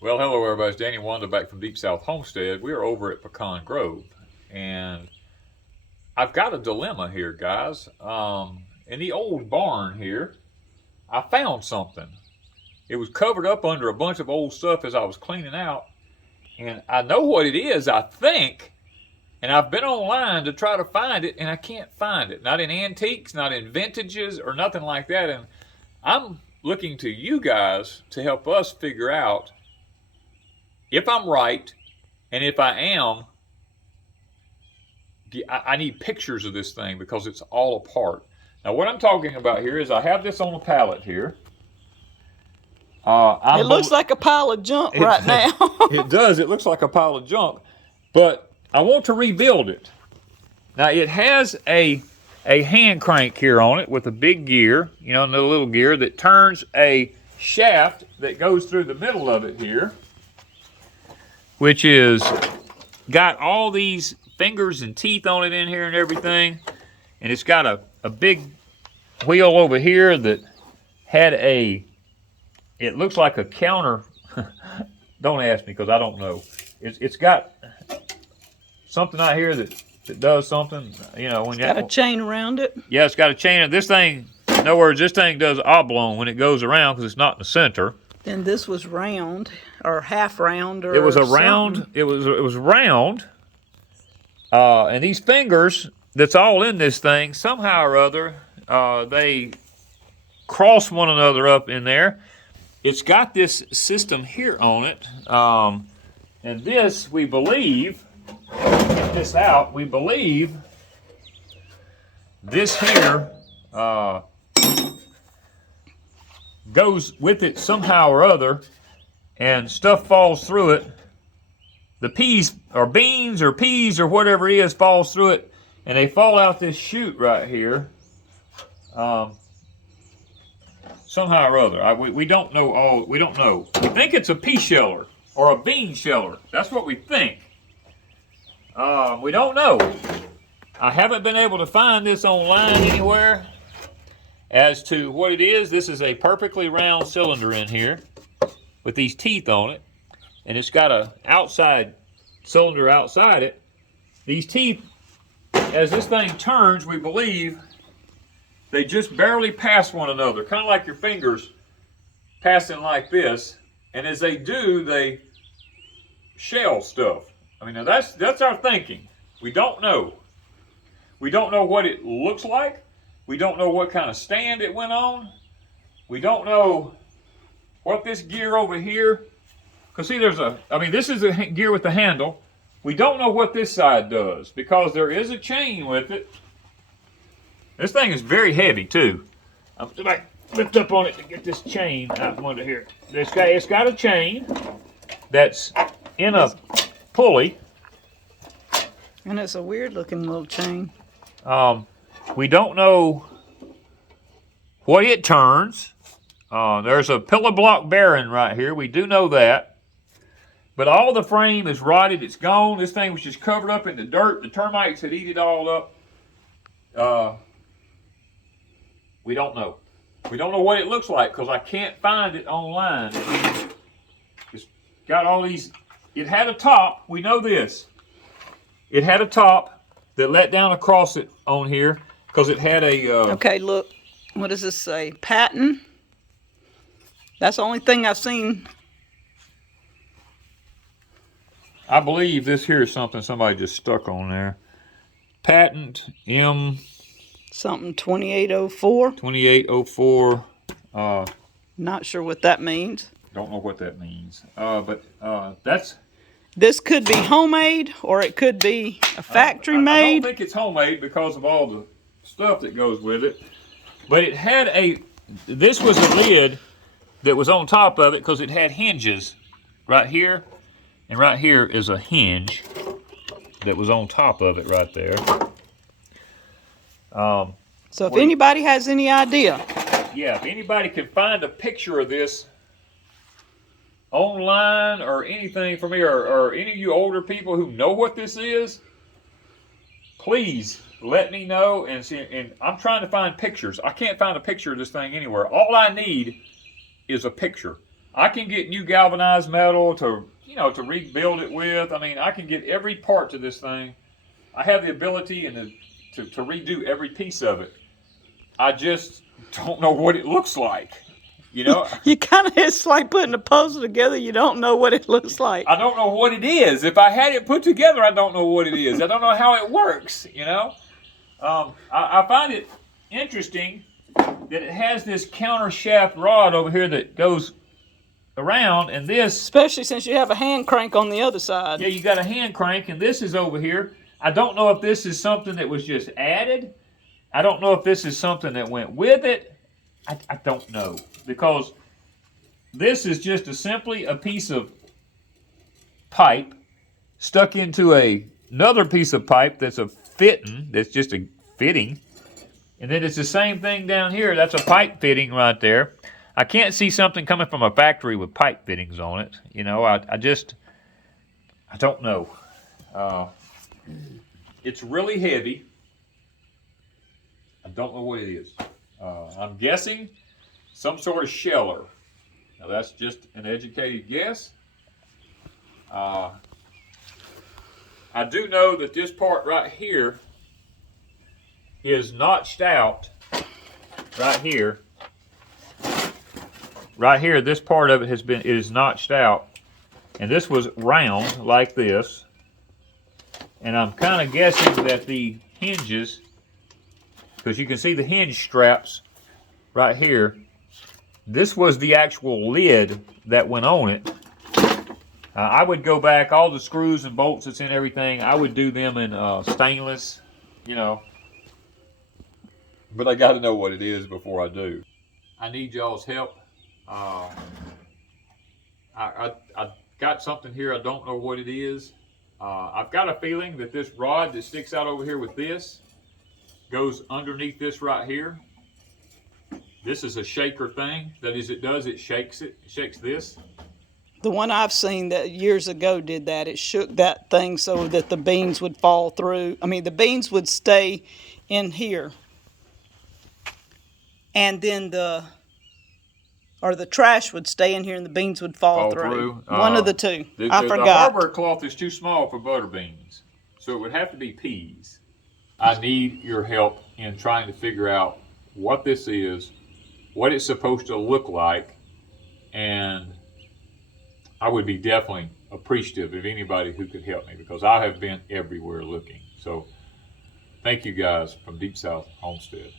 Well, hello everybody. It's Danny and Wanda back from Deepsouth Homestead. We're over at Pecan Grove, and I've got a dilemma here, guys. In the old barn here, I found something. It was covered up under a bunch of old stuff as I was cleaning out, and I know what it is, I think, and I've been online to try to find it, and I can't find it. Not in antiques, not in vintages, or nothing like that, and I'm looking to you guys to help us figure out if I'm right, and if I am, I need pictures of this thing because it's all apart. Now, what I'm talking about here is I have this on a pallet here. It looks like a pile of junk right now. It does. It looks like a pile of junk, but I want to rebuild it. Now, it has a hand crank here on it with a big gear, you know, the little gear that turns a shaft that goes through the middle of it here, which is got all these fingers and teeth on it in here and everything. And it's got a big wheel over here that had it looks like a counter. Don't ask me because I don't know. It's got something out here that does something, you know. When it's got a chain around it. Yeah, it's got a chain. This thing, in other words, this thing does oblong when it goes around because it's not in the center. Then this was round, or half round, or it was a something. round. It was round, and these fingers that's all in this thing somehow or other they cross one another up in there. It's got this system here on it, and this we believe. Get this out. We believe this here goes with it somehow or other, and stuff falls through it. The peas or beans or peas or whatever it is falls through it, and they fall out this chute right here. Somehow or other, we don't know all. We don't know. We think it's a pea sheller or a bean sheller. That's what we think. We don't know. I haven't been able to find this online anywhere as to what it is. This is a perfectly round cylinder in here with these teeth on it, and it's got a outside cylinder outside it. These teeth, as this thing turns, we believe they just barely pass one another, kind of like your fingers passing like this, and as they do, they shell stuff. I mean, now that's our thinking. We don't know. We don't know what it looks like. We don't know what kind of stand it went on. We don't know what this gear over here, because see, this is a gear with the handle. We don't know what this side does because there is a chain with it. This thing is very heavy too. I'm going to lift up on it to get this chain out from under here. It's got a chain that's in a pulley. And it's a weird looking little chain. We don't know what it turns. There's a pillar block bearing right here. We do know that. But all the frame is rotted. It's gone. This thing was just covered up in the dirt. The termites had eaten it all up. We don't know. We don't know what it looks like because I can't find it online. It's got all these. It had a top. We know this. It had a top that let down across it on here because it had a... Okay, look. What does this say? Patent? That's the only thing I've seen. I believe this here is something somebody just stuck on there. Patent M... Something 2804. 2804. Not sure what that means. Don't know what that means. But that's... This could be homemade, or it could be a factory made. I don't think it's homemade because of all the stuff that goes with it. But it had this was a lid that was on top of it because it had hinges right here. And right here is a hinge that was on top of it right there. So if anybody has any idea. Yeah, if anybody can find a picture of this online or anything for me, or any of you older people who know what this is, please let me know. And see, and I'm trying to find pictures. I can't find a picture of this thing anywhere. All I need is a picture. I can get new galvanized metal to, you know, to rebuild it with. I mean, I can get every part to this thing. I have the ability to redo every piece of it. I just don't know what it looks like. You know, You kind of, it's like putting a puzzle together. You don't know what it looks like. I don't know what it is. If I had it put together, I don't know what it is. I don't know how it works, you know. I find it interesting that it has this counter shaft rod over here that goes around, and this... Especially since you have a hand crank on the other side. Yeah, you got a hand crank, and this is over here. I don't know if this is something that was just added. I don't know if this is something that went with it. I don't know. Because this is just simply a piece of pipe stuck into another piece of pipe that's a fitting, that's just a fitting. And then it's the same thing down here. That's a pipe fitting right there. I can't see something coming from a factory with pipe fittings on it. You know, I don't know. It's really heavy. I don't know what it is. I'm guessing some sort of sheller. Now that's just an educated guess. I do know that this part right here is notched out. Right here. Right here, this part of it is notched out. And this was round like this. And I'm kind of guessing that the hinges, because you can see the hinge straps right here, this was the actual lid that went on it. I would go back, all the screws and bolts that's in everything, I would do them in stainless, you know. But I got to know what it is before I do. I need y'all's help. I got something here, I don't know what it is. I've got a feeling that this rod that sticks out over here with this goes underneath this right here. This is a shaker thing. That is, it shakes it. It shakes this. The one I've seen that years ago did that. It shook that thing so that the beans would fall through. I mean, the beans would stay in here. And then the trash would stay in here and the beans would fall through. One of the two. I forgot. The hardware cloth is too small for butter beans. So it would have to be peas. I need your help in trying to figure out what this is, what it's supposed to look like, and I would be definitely appreciative of anybody who could help me, because I have been everywhere looking. So thank you guys from Deepsouth Homestead.